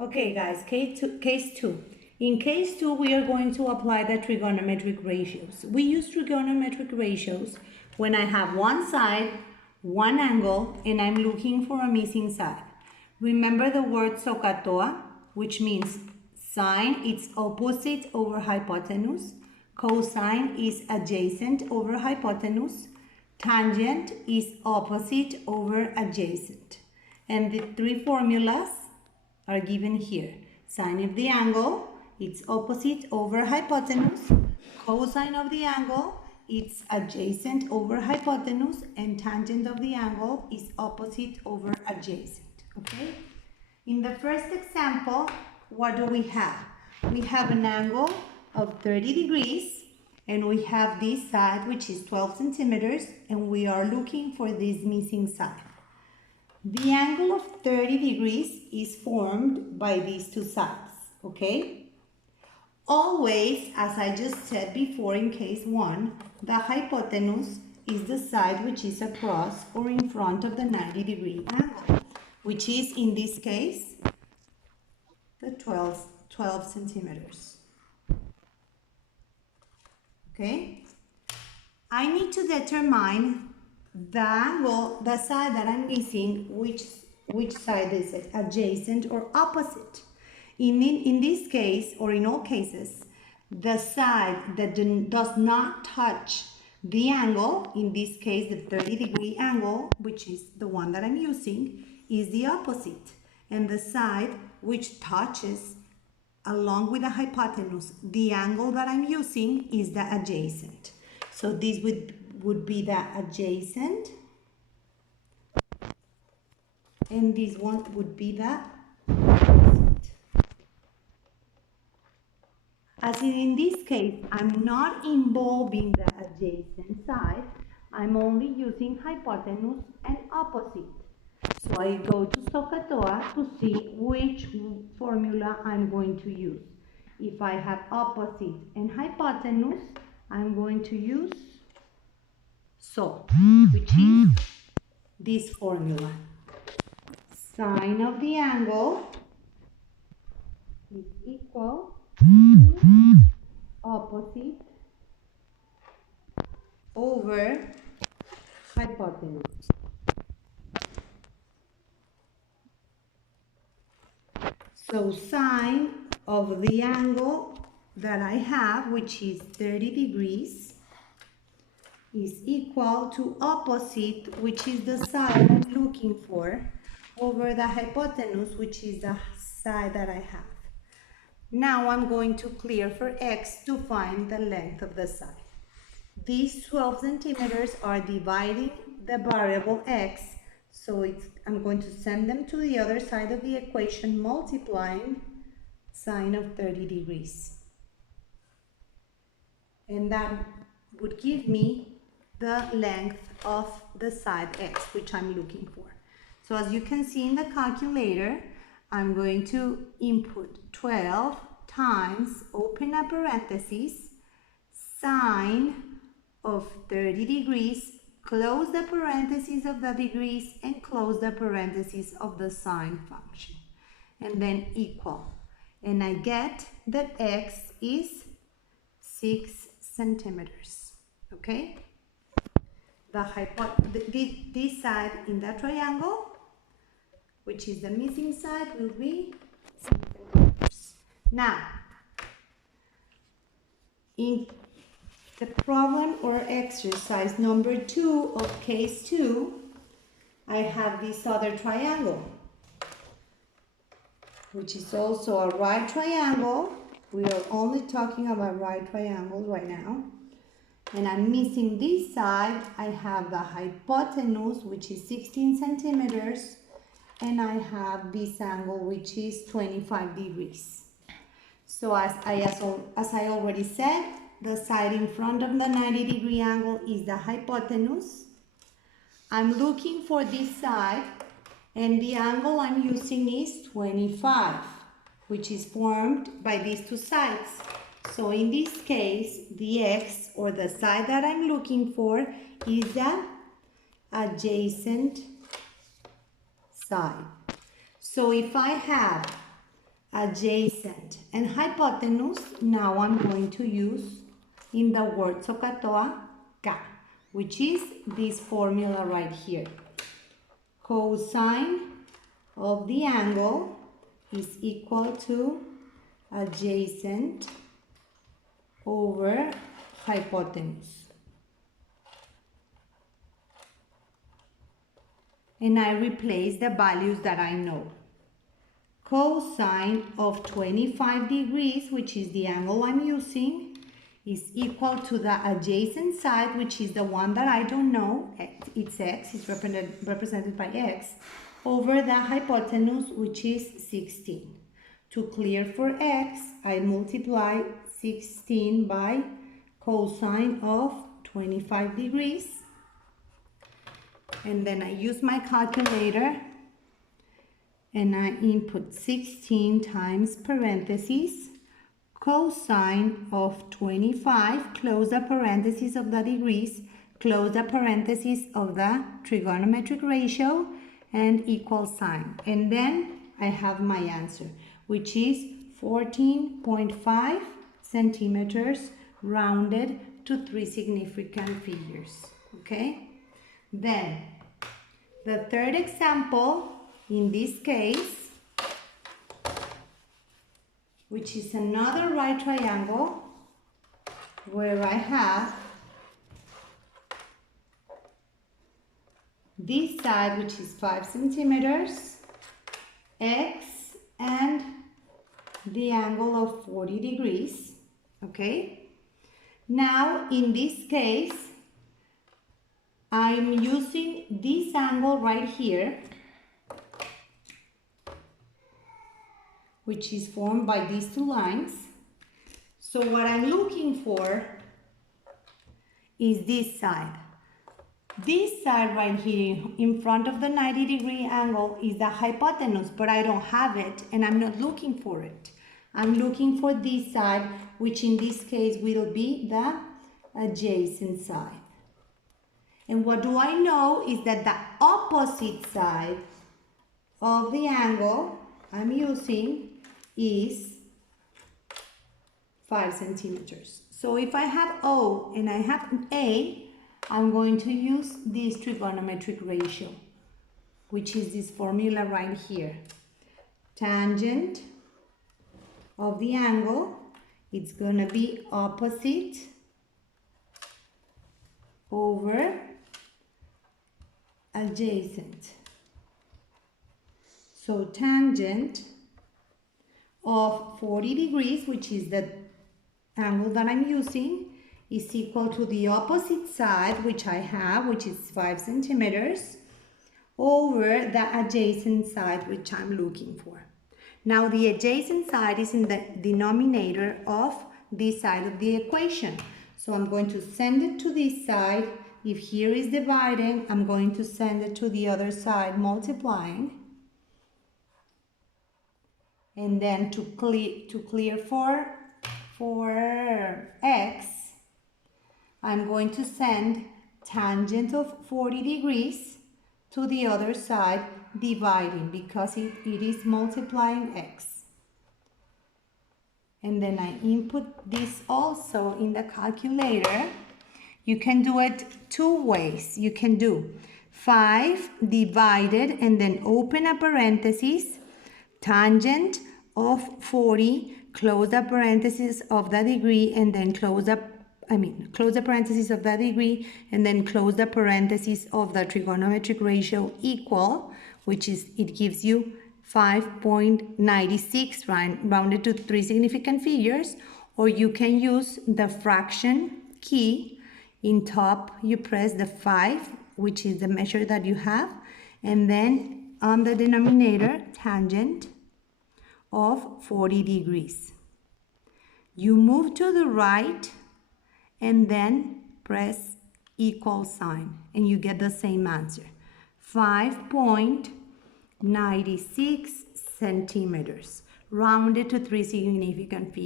Okay guys, case 2. In case 2, we are going to apply the trigonometric ratios. We use trigonometric ratios when I have one side, one angle, and I'm looking for a missing side. Remember the word SOHCAHTOA, which means sine is opposite over hypotenuse, cosine is adjacent over hypotenuse, tangent is opposite over adjacent. And the three formulas are given here. Sine of the angle, it's opposite over hypotenuse. Cosine of the angle, it's adjacent over hypotenuse. And tangent of the angle is opposite over adjacent. Okay? In the first example, what do we have? We have an angle of 30 degrees. And we have this side, which is 12 centimeters. And we are looking for this missing side. The angle of 30 degrees is formed by these two sides, okay? Always, as I just said before in case 1, the hypotenuse is the side which is across or in front of the 90-degree angle, which is, in this case, the 12 centimeters. Okay? I need to determine the angle, the side that I'm missing, which side is it, adjacent or opposite? In this case, or in all cases, the side that does not touch the angle, in this case the 30-degree angle, which is the one that I'm using, is the opposite. And the side which touches along with the hypotenuse, the angle that I'm using, is the adjacent. So this would be the adjacent, and this one would be the opposite. As in this case, I'm not involving the adjacent side, I'm only using hypotenuse and opposite. So I go to SOHCAHTOA to see which formula I'm going to use. If I have opposite and hypotenuse, I'm going to use which is this formula. Sine of the angle is equal to opposite over hypotenuse. So sine of the angle that I have, which is 30 degrees, is equal to opposite, which is the side I'm looking for, over the hypotenuse, which is the side that I have. Now I'm going to clear for x to find the length of the side. These 12 centimeters are dividing the variable x, so I'm going to send them to the other side of the equation, multiplying sine of 30 degrees. And that would give me the length of the side x, which I'm looking for. So as you can see in the calculator, I'm going to input 12 times, open a parenthesis, sine of 30 degrees, close the parentheses of the degrees, and close the parentheses of the sine function, and then equal. And I get that x is 6 centimeters, okay? This side in the triangle, which is the missing side, will be 6 centimeters. Now, in the problem or exercise number 2 of case 2, I have this other triangle, which is also a right triangle. We are only talking about right triangles right now. And I'm missing this side. I have the hypotenuse, which is 16 centimeters, and I have this angle, which is 25 degrees. So as I already said, the side in front of the 90-degree angle is the hypotenuse. I'm looking for this side, and the angle I'm using is 25, which is formed by these two sides. So in this case, the x, or the side that I'm looking for, is the adjacent side. So if I have adjacent, and hypotenuse. Now I'm going to use in the word Sokatoa Ka, which is this formula right here. Cosine of the angle is equal to adjacent over hypotenuse. And I replace the values that I know. Cosine of 25 degrees, which is the angle I'm using, is equal to the adjacent side, which is the one that I don't know, it's x, it's represented by x, over the hypotenuse, which is 16. To clear for x, I multiply 16 by cosine of 25 degrees. And then I use my calculator and I input 16 times parentheses, cosine of 25, close the parentheses of the degrees, close the parentheses of the trigonometric ratio, and equal sign. And then I have my answer, which is 14.5 centimeters rounded to 3 significant figures. Okay? Then, the third example, in this case, which is another right triangle, where I have this side, which is 5 centimeters, x, and the angle of 40 degrees, okay? Now, in this case, I'm using this angle right here, which is formed by these two lines. So what I'm looking for is this side. This side right here in front of the 90-degree angle is the hypotenuse, but I don't have it and I'm not looking for it. I'm looking for this side, which in this case will be the adjacent side. And what do I know is that the opposite side of the angle I'm using is 5 centimeters. So if I have O and I have A, I'm going to use this trigonometric ratio, which is this formula right here. Tangent of the angle, it's going to be opposite over adjacent. So tangent of 40 degrees, which is the angle that I'm using, is equal to the opposite side, which I have, which is 5 centimeters, over the adjacent side, which I'm looking for. Now the adjacent side is in the denominator of this side of the equation. So I'm going to send it to this side. If here is dividing, I'm going to send it to the other side, multiplying. And then to clear for x, I'm going to send tangent of 40 degrees to the other side, dividing, because it is multiplying x. And then I input this also in the calculator. You can do it two ways. You can do 5 divided and then open a parenthesis, tangent of 40, close the parenthesis of the degree, and then close the parenthesis of the degree, and then close the parenthesis of the trigonometric ratio equal, which is, it gives you 5.96 rounded to 3 significant figures. Or you can use the fraction key. In top, you press the 5, which is the measure that you have, and then on the denominator, tangent of 40 degrees. You move to the right and then press equal sign, and you get the same answer, 5.96 centimeters, rounded to 3 significant figures.